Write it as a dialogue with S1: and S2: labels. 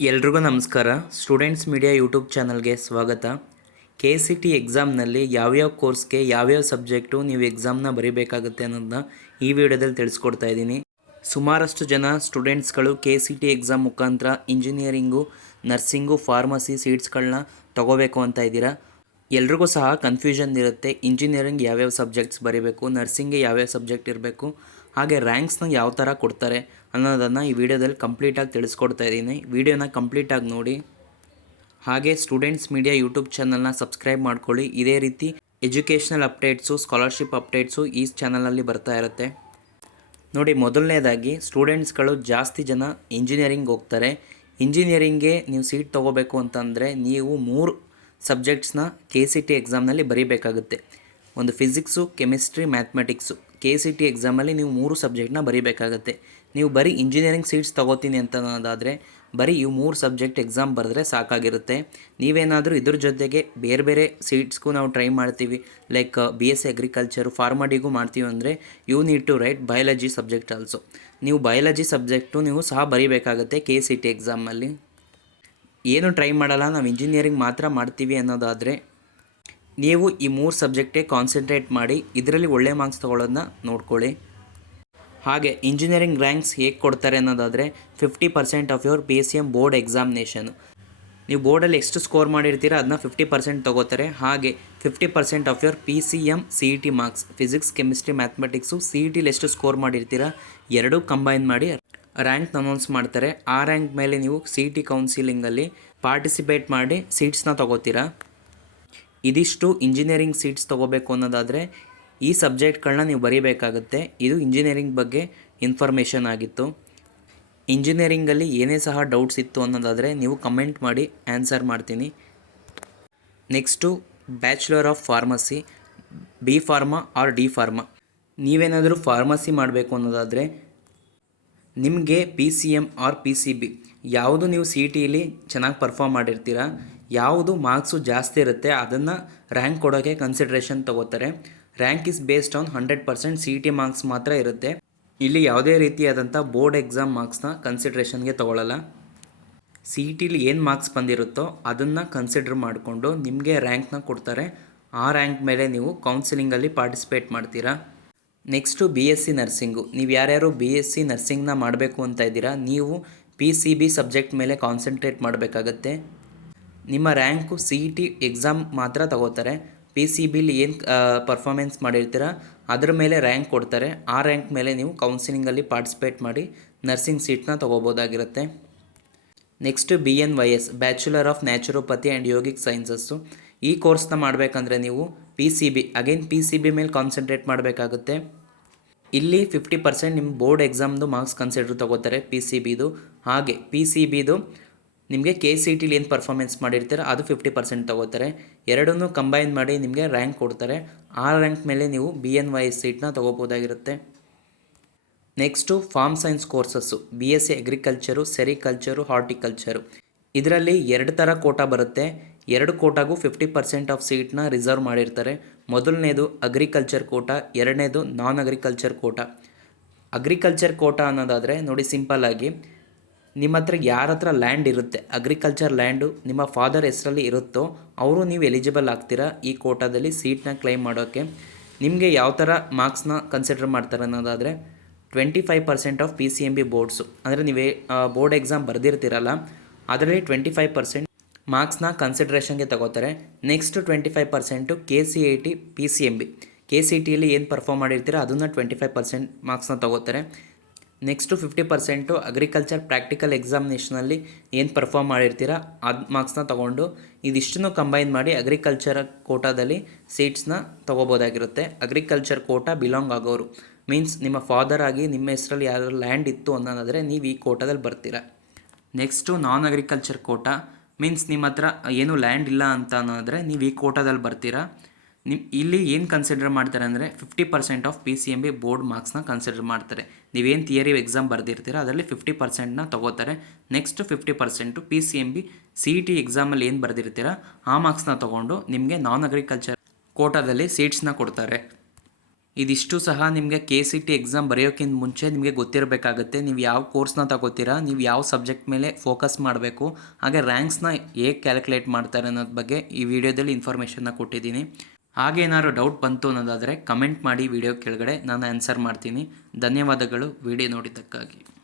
S1: ಎಲ್ರಿಗೂ ನಮಸ್ಕಾರ. Students media YouTube ಚಾನಲ್ಗೆ ಸ್ವಾಗತ. ಕೆ ಸಿ ಟಿ ಎಕ್ಸಾಮ್ನಲ್ಲಿ ಯಾವ್ಯಾವ ಕೋರ್ಸ್ಗೆ ಯಾವ್ಯಾವ ಸಬ್ಜೆಕ್ಟು ನೀವು ಎಕ್ಸಾಮ್ನ ಬರೀಬೇಕಾಗುತ್ತೆ ಅನ್ನೋದನ್ನ ಈ ವಿಡಿಯೋದಲ್ಲಿ ತಿಳಿಸ್ಕೊಡ್ತಾ ಇದ್ದೀನಿ. ಸುಮಾರಷ್ಟು ಜನ ಸ್ಟೂಡೆಂಟ್ಸ್ಗಳು ಕೆ ಸಿ ಟಿ ಎಕ್ಸಾಮ್ ಮುಖಾಂತರ ಇಂಜಿನಿಯರಿಂಗು ನರ್ಸಿಂಗು ಫಾರ್ಮಸಿ ಸೀಟ್ಸ್ಗಳನ್ನ ತಗೋಬೇಕು ಅಂತ ಇದ್ದೀರಾ? ಎಲ್ರಿಗೂ ಸಹ ಕನ್ಫ್ಯೂಷನ್ ಇರುತ್ತೆ. ಇಂಜಿನಿಯರಿಂಗ್ ಯಾವ್ಯಾವ ಸಬ್ಜೆಕ್ಟ್ಸ್ ಬರೀಬೇಕು ನರ್ಸಿಂಗ್ಗೆ ಯಾವ್ಯಾವ ಸಬ್ಜೆಕ್ಟ್ ಇರಬೇಕು, ಹಾಗೆ ರ್ಯಾಂಕ್ಸ್ನ ಯಾವ ಥರ ಕೊಡ್ತಾರೆ. ಅನ್ನೋದನ್ನು ಈ ವಿಡಿಯೋದಲ್ಲಿ ಕಂಪ್ಲೀಟಾಗಿ ತಿಳಿಸ್ಕೊಡ್ತಾ ಇದ್ದೀನಿ. ವಿಡಿಯೋನ ಕಂಪ್ಲೀಟಾಗಿ ನೋಡಿ. ಹಾಗೆ ಸ್ಟೂಡೆಂಟ್ಸ್ ಮೀಡಿಯಾ ಯೂಟ್ಯೂಬ್ ಚಾನಲ್ನ ಸಬ್ಸ್ಕ್ರೈಬ್ ಮಾಡ್ಕೊಳ್ಳಿ. ಇದೇ ರೀತಿ ಎಜುಕೇಷನಲ್ ಅಪ್ಡೇಟ್ಸು ಸ್ಕಾಲರ್ಶಿಪ್ ಅಪ್ಡೇಟ್ಸು ಈ ಚಾನಲಲ್ಲಿ ಬರ್ತಾ ಇರುತ್ತೆ. ನೋಡಿ, ಮೊದಲನೇದಾಗಿ ಸ್ಟೂಡೆಂಟ್ಸ್ಗಳು ಜಾಸ್ತಿ ಜನ ಇಂಜಿನಿಯರಿಂಗ್ ಹೋಗ್ತಾರೆ. ಇಂಜಿನಿಯರಿಂಗ್ಗೆ ನೀವು ಸೀಟ್ ತೊಗೋಬೇಕು ಅಂತಂದರೆ ನೀವು ಮೂರು ಸಬ್ಜೆಕ್ಟ್ಸ್ನ ಕೆ ಸಿ ಟಿ ಎಕ್ಸಾಮ್ನಲ್ಲಿ ಬರೀಬೇಕಾಗುತ್ತೆ. ಒಂದು physics chemistry mathematics K C T ಎಕ್ಸಾಮಲ್ಲಿ ನೀವು ಮೂರು ಸಬ್ಜೆಕ್ಟ್ನ ಬರೀಬೇಕಾಗುತ್ತೆ. ನೀವು ಬರೀ ಇಂಜಿನಿಯರಿಂಗ್ ಸೀಟ್ಸ್ ತೊಗೋತೀನಿ ಅಂತ ಅನ್ನೋದಾದರೆ, ಬರೀ ಇವು ಮೂರು ಸಬ್ಜೆಕ್ಟ್ ಎಕ್ಸಾಮ್ ಬರೆದ್ರೆ ಸಾಕಾಗಿರುತ್ತೆ. ನೀವೇನಾದರೂ ಇದ್ರ ಜೊತೆಗೆ ಬೇರೆ ಬೇರೆ ಸೀಟ್ಸ್ಗೂ ನಾವು ಟ್ರೈ ಮಾಡ್ತೀವಿ. Like B S C agriculture ಫಾರ್ಮಡಿಗೂ ಮಾಡ್ತೀವಿ ಅಂದರೆ you need to write biology subject also ನೀವು ಬಯಾಲಜಿ ಸಬ್ಜೆಕ್ಟು ನೀವು ಸಹ ಬರೀಬೇಕಾಗುತ್ತೆ ಕೆ ಸಿ ಟಿ ಎಕ್ಸಾಮಲ್ಲಿ ಏನು ಟ್ರೈ ಮಾಡಲ್ಲ, ನಾವು ಇಂಜಿನಿಯರಿಂಗ್ ಮಾತ್ರ ಮಾಡ್ತೀವಿ ಅನ್ನೋದಾದರೆ, ನೀವು ಈ ಮೂರು ಸಬ್ಜೆಕ್ಟೇ ಕಾನ್ಸಂಟ್ರೇಟ್ ಮಾಡಿ, ಇದರಲ್ಲಿ ಒಳ್ಳೆ ಮಾರ್ಕ್ಸ್ ತೊಗೊಳ್ಳೋದನ್ನ ನೋಡ್ಕೊಳ್ಳಿ. ಹಾಗೆ ಇಂಜಿನಿಯರಿಂಗ್ ರ್ಯಾಂಕ್ಸ್ ಹೇಗೆ ಕೊಡ್ತಾರೆ ಅನ್ನೋದಾದರೆ fifty percent of your P C M board examination ನೀವು ಬೋರ್ಡಲ್ಲಿ ಎಷ್ಟು ಸ್ಕೋರ್ ಮಾಡಿರ್ತೀರ ಅದನ್ನ ಫಿಫ್ಟಿ ಪರ್ಸೆಂಟ್ ತೊಗೋತಾರೆ. ಹಾಗೆ fifty percent of your P C M C E T marks physics chemistry mathematics C E ಟಿಲಿ ಎಷ್ಟು ಸ್ಕೋರ್ ಮಾಡಿರ್ತೀರ ಎರಡೂ ಕಂಬೈನ್ ಮಾಡಿ ರ್ಯಾಂಕ್ ಅನೌನ್ಸ್ ಮಾಡ್ತಾರೆ. ಆ ರ್ಯಾಂಕ್ ಮೇಲೆ ನೀವು ಸಿ ಇ ಟಿ ಕೌನ್ಸಿಲಿಂಗಲ್ಲಿ ಪಾರ್ಟಿಸಿಪೇಟ್ ಮಾಡಿ ಸೀಟ್ಸ್ನ ತೊಗೋತೀರಾ. ಇದಿಷ್ಟು ಇಂಜಿನಿಯರಿಂಗ್ ಸೀಟ್ಸ್ ತೊಗೋಬೇಕು ಅನ್ನೋದಾದರೆ ಈ ಸಬ್ಜೆಕ್ಟ್ಗಳನ್ನ ನೀವು ಬರೀಬೇಕಾಗುತ್ತೆ. ಇದು ಇಂಜಿನಿಯರಿಂಗ್ ಬಗ್ಗೆ ಇನ್ಫಾರ್ಮೇಷನ್ ಆಗಿತ್ತು. ಇಂಜಿನಿಯರಿಂಗಲ್ಲಿ ಏನೇ ಸಹ ಡೌಟ್ಸ್ ಇತ್ತು ಅನ್ನೋದಾದರೆ ನೀವು ಕಮೆಂಟ್ ಮಾಡಿ, ಆನ್ಸರ್ ಮಾಡ್ತೀನಿ. Next, bachelor of pharmacy, B pharma or D pharma. ನೀವೇನಾದರೂ ಫಾರ್ಮಸಿ ಮಾಡಬೇಕು ಅನ್ನೋದಾದರೆ ನಿಮಗೆ P C M or P C B, ಯಾವುದು ನೀವು ಸಿ ಟಿಲಿ ಚೆನ್ನಾಗಿ ಪರ್ಫಾರ್ಮ್ ಮಾಡಿರ್ತೀರಾ, ಯಾವುದು ಮಾರ್ಕ್ಸು ಜಾಸ್ತಿ ಇರುತ್ತೆ, ಅದನ್ನು ರ್ಯಾಂಕ್ ಕೊಡೋಕ್ಕೆ ಕನ್ಸಿಡ್ರೇಷನ್ ತೊಗೋತಾರೆ. Rank is based on hundred percent C T marks ಮಾತ್ರ ಇರುತ್ತೆ. ಇಲ್ಲಿ ಯಾವುದೇ ರೀತಿಯಾದಂಥ ಬೋರ್ಡ್ ಎಕ್ಸಾಮ್ ಮಾರ್ಕ್ಸ್ನ ಕನ್ಸಿಡ್ರೇಷನ್ಗೆ ತೊಗೊಳ್ಳಲ್ಲ. ಸಿ ಇ ಟಿಲಿ ಏನು ಮಾರ್ಕ್ಸ್ ಬಂದಿರುತ್ತೋ ಅದನ್ನು ಕನ್ಸಿಡರ್ ಮಾಡಿಕೊಂಡು ನಿಮಗೆ ರ್ಯಾಂಕ್ನ ಕೊಡ್ತಾರೆ. ಆ ರ್ಯಾಂಕ್ ಮೇಲೆ ನೀವು ಕೌನ್ಸಿಲಿಂಗಲ್ಲಿ ಪಾರ್ಟಿಸಿಪೇಟ್ ಮಾಡ್ತೀರಾ. Next B S C nursing ನೀವು ಯಾರ್ಯಾರು ಬಿ ಎಸ್ ಸಿ ನರ್ಸಿಂಗ್ನ ಮಾಡಬೇಕು ಅಂತ ಇದ್ದೀರಾ, ನೀವು ಪಿ ಸಿ ಬಿ ಸಬ್ಜೆಕ್ಟ್ ಮೇಲೆ ಕಾನ್ಸಂಟ್ರೇಟ್ ಮಾಡಬೇಕಾಗತ್ತೆ. ನಿಮ್ಮ rank C E T exam ಮಾತ್ರ ತಗೋತಾರೆ. ಪಿ ಸಿ ಬಿಲಿ ಏನು ಪರ್ಫಾರ್ಮೆನ್ಸ್ ಮಾಡಿರ್ತೀರ, ಅದ್ರ ಮೇಲೆ ರ್ಯಾಂಕ್ ಕೊಡ್ತಾರೆ. ಆ ರ್ಯಾಂಕ್ ಮೇಲೆ ನೀವು ಕೌನ್ಸಿಲಿಂಗಲ್ಲಿ ಪಾರ್ಟಿಸಿಪೇಟ್ ಮಾಡಿ ನರ್ಸಿಂಗ್ ಸೀಟ್ನ ತೊಗೋಬೋದಾಗಿರುತ್ತೆ. Next B N Y S bachelor of naturopathy and yogic sciences ಈ ಕೋರ್ಸ್ನ ಮಾಡಬೇಕಂದ್ರೆ ನೀವು P C B again P C B ಮೇಲೆ ಕಾನ್ಸಂಟ್ರೇಟ್ ಮಾಡಬೇಕಾಗುತ್ತೆ. ಇಲ್ಲಿ ಫಿಫ್ಟಿ ಪರ್ಸೆಂಟ್ ನಿಮ್ಮ ಬೋರ್ಡ್ ಎಕ್ಸಾಮ್ದು ಮಾರ್ಕ್ಸ್ ಕನ್ಸಿಡರ್ ತೊಗೋತಾರೆ ಪಿ ಸಿ ಬಿದು ಹಾಗೆ ಪಿ ಸಿ ಬಿದು ನಿಮಗೆ ಕೆ ಸಿ ಟಿಲಿ ಏನು ಪರ್ಫಾರ್ಮೆನ್ಸ್ ಮಾಡಿರ್ತೀರ, ಅದು ಫಿಫ್ಟಿ ಪರ್ಸೆಂಟ್ ತೊಗೋತಾರೆ. ಎರಡನ್ನೂ ಕಂಬೈನ್ ಮಾಡಿ ನಿಮಗೆ ರ್ಯಾಂಕ್ ಕೊಡ್ತಾರೆ. ಆ ರ್ಯಾಂಕ್ ಮೇಲೆ ನೀವು ಬಿ ಎನ್ ವೈ ಎಸ್ ಸೀಟ್ನ ತೊಗೋಬೋದಾಗಿರುತ್ತೆ. Next farm science courses B S C agriculture sericulture horticulture ಇದರಲ್ಲಿ ಎರಡು ಥರ ಕೋಟಾ ಬರುತ್ತೆ. ಎರಡು ಕೋಟಾಗೂ ಫಿಫ್ಟಿ ಪರ್ಸೆಂಟ್ ಆಫ್ ಸೀಟ್ನ ರಿಸರ್ವ್ ಮಾಡಿರ್ತಾರೆ. ಮೊದಲನೇದು ಅಗ್ರಿಕಲ್ಚರ್ ಕೋಟಾ, ಎರಡನೇದು non agriculture quota. Agriculture quota ಅನ್ನೋದಾದರೆ ನೋಡಿ ಸಿಂಪಲ್ ಆಗಿ ನಿಮ್ಮ ಹತ್ರ ಯಾರ ಹತ್ರ ಲ್ಯಾಂಡ್ ಇರುತ್ತೆ ಅಗ್ರಿಕಲ್ಚರ್ ಲ್ಯಾಂಡು ನಿಮ್ಮ ಫಾದರ್ ಹೆಸರಲ್ಲಿ ಇರುತ್ತೋ, ಅವರು ನೀವು ಎಲಿಜಿಬಲ್ ಆಗ್ತೀರಾ ಈ ಕೋಟಾದಲ್ಲಿ ಸೀಟ್ನ ಕ್ಲೈಮ್ ಮಾಡೋಕ್ಕೆ ನಿಮಗೆ ಯಾವ ಥರ ಮಾರ್ಕ್ಸ್ನ ಕನ್ಸಿಡರ್ ಮಾಡ್ತಾರೆ ಅನ್ನೋದಾದರೆ twenty five percent of P C M B boards ಅಂದರೆ ನೀವೇ ಬೋರ್ಡ್ ಎಕ್ಸಾಮ್ ಬರೆದಿರ್ತೀರಲ್ಲ, ಅದರಲ್ಲಿ ಟ್ವೆಂಟಿ ಫೈವ್ ಪರ್ಸೆಂಟ್ ಮಾರ್ಕ್ಸ್ನ ಕನ್ಸಿಡ್ರೇಷನ್ಗೆ ತಗೋತಾರೆ. Next twenty five percent K C I T P C M B K C ಟಿಯಲ್ಲಿ ಏನು ಪರ್ಫಾರ್ಮ್ ಮಾಡಿರ್ತೀರ, ಅದನ್ನು ಟ್ವೆಂಟಿ ಫೈವ್ ಪರ್ಸೆಂಟ್ ಮಾರ್ಕ್ಸ್ನ ತಗೋತಾರೆ. Next fifty percent agriculture practical ಎಕ್ಸಾಮಿನೇಷನಲ್ಲಿ ಏನು ಪರ್ಫಾರ್ಮ್ ಮಾಡಿರ್ತೀರ, ಅದು ಮಾರ್ಕ್ಸ್ನ ತೊಗೊಂಡು ಇದಿಷ್ಟನ್ನು ಕಂಬೈನ್ ಮಾಡಿ ಅಗ್ರಿಕಲ್ಚರ್ ಕೋಟಾದಲ್ಲಿ ಸೀಟ್ಸ್ನ ತೊಗೋಬೋದಾಗಿರುತ್ತೆ. ಅಗ್ರಿಕಲ್ಚರ್ ಕೋಟಾ ಬಿಲಾಂಗ್ ಆಗೋರು. ಮೀನ್ಸ್ ನಿಮ್ಮ ಫಾದರ್ ಆಗಿ ನಿಮ್ಮ ಹೆಸರಲ್ಲಿ ಯಾರು ಲ್ಯಾಂಡ್ ಇತ್ತು ಅನ್ನೋದಾದರೆ ನೀವು ಈ ಕೋಟಾದಲ್ಲಿ ಬರ್ತೀರಾ. Next non agriculture quota means ನಿಮ್ಮ ಹತ್ರ ಏನು ಲ್ಯಾಂಡ್ ಇಲ್ಲ ಅಂತ ಅನ್ನೋದ್ರೆ ನೀವು ಈ ಕೋಟಾದಲ್ಲಿ ಬರ್ತೀರಾ. ನಿಮ್ಮ ಇಲ್ಲಿ ಏನು ಕನ್ಸಿಡರ್ ಮಾಡ್ತಾರೆ ಅಂದರೆ fifty percent of P C M B board ಮಾರ್ಕ್ಸ್ನ consider ಮಾಡ್ತಾರೆ. ನೀವೇನು ಥಿಯರಿ ಎಕ್ಸಾಮ್ ಬರೆದಿರ್ತೀರೋ ಅದರಲ್ಲಿ ಫಿಫ್ಟಿ ಪರ್ಸೆಂಟ್ನ ತೊಗೋತಾರೆ. Next fifty percent P C M B C E T ಎಕ್ಸಾಮಲ್ಲಿ ಏನು ಬರೆದಿರ್ತೀರಾ, ಆ ಮಾರ್ಕ್ಸ್ನ ತೊಗೊಂಡು ನಿಮಗೆ ನಾನ್ ಅಗ್ರಿಕಲ್ಚರ್ ಕೋಟಾದಲ್ಲಿ ಸೀಟ್ಸ್ನ ಕೊಡ್ತಾರೆ. ಇದಿಷ್ಟು ಸಹ ನಿಮಗೆ ಕೆ ಸಿ ಟಿ ಎಕ್ಸಾಮ್ ಬರೆಯೋಕ್ಕಿಂತ ಮುಂಚೆ ನಿಮಗೆ ಗೊತ್ತಿರಬೇಕಾಗುತ್ತೆ. ನೀವು ಯಾವ ಕೋರ್ಸ್ನ ತಗೋತೀರಾ, ನೀವು ಯಾವ ಸಬ್ಜೆಕ್ಟ್ ಮೇಲೆ ಫೋಕಸ್ ಮಾಡಬೇಕು, ಹಾಗೆ ರ್ಯಾಂಕ್ಸ್ನ ಹೇಗೆ ಕ್ಯಾಲ್ಕುಲೇಟ್ ಮಾಡ್ತಾರೆ ಅನ್ನೋದ್ರ ಬಗ್ಗೆ ಈ ವಿಡಿಯೋದಲ್ಲಿ ಇನ್ಫಾರ್ಮೇಷನ್ನ ಕೊಟ್ಟಿದ್ದೀನಿ. ಹಾಗೇನಾದ್ರು ಡೌಟ್ ಬಂತು ಅನ್ನೋದಾದರೆ ಕಮೆಂಟ್ ಮಾಡಿ ವಿಡಿಯೋ ಕೆಳಗಡೆ ನಾನು ಆನ್ಸರ್ ಮಾಡ್ತೀನಿ. ಧನ್ಯವಾದಗಳು. ವಿಡಿಯೋ ನೋಡಿದ್ದಕ್ಕಾಗಿ.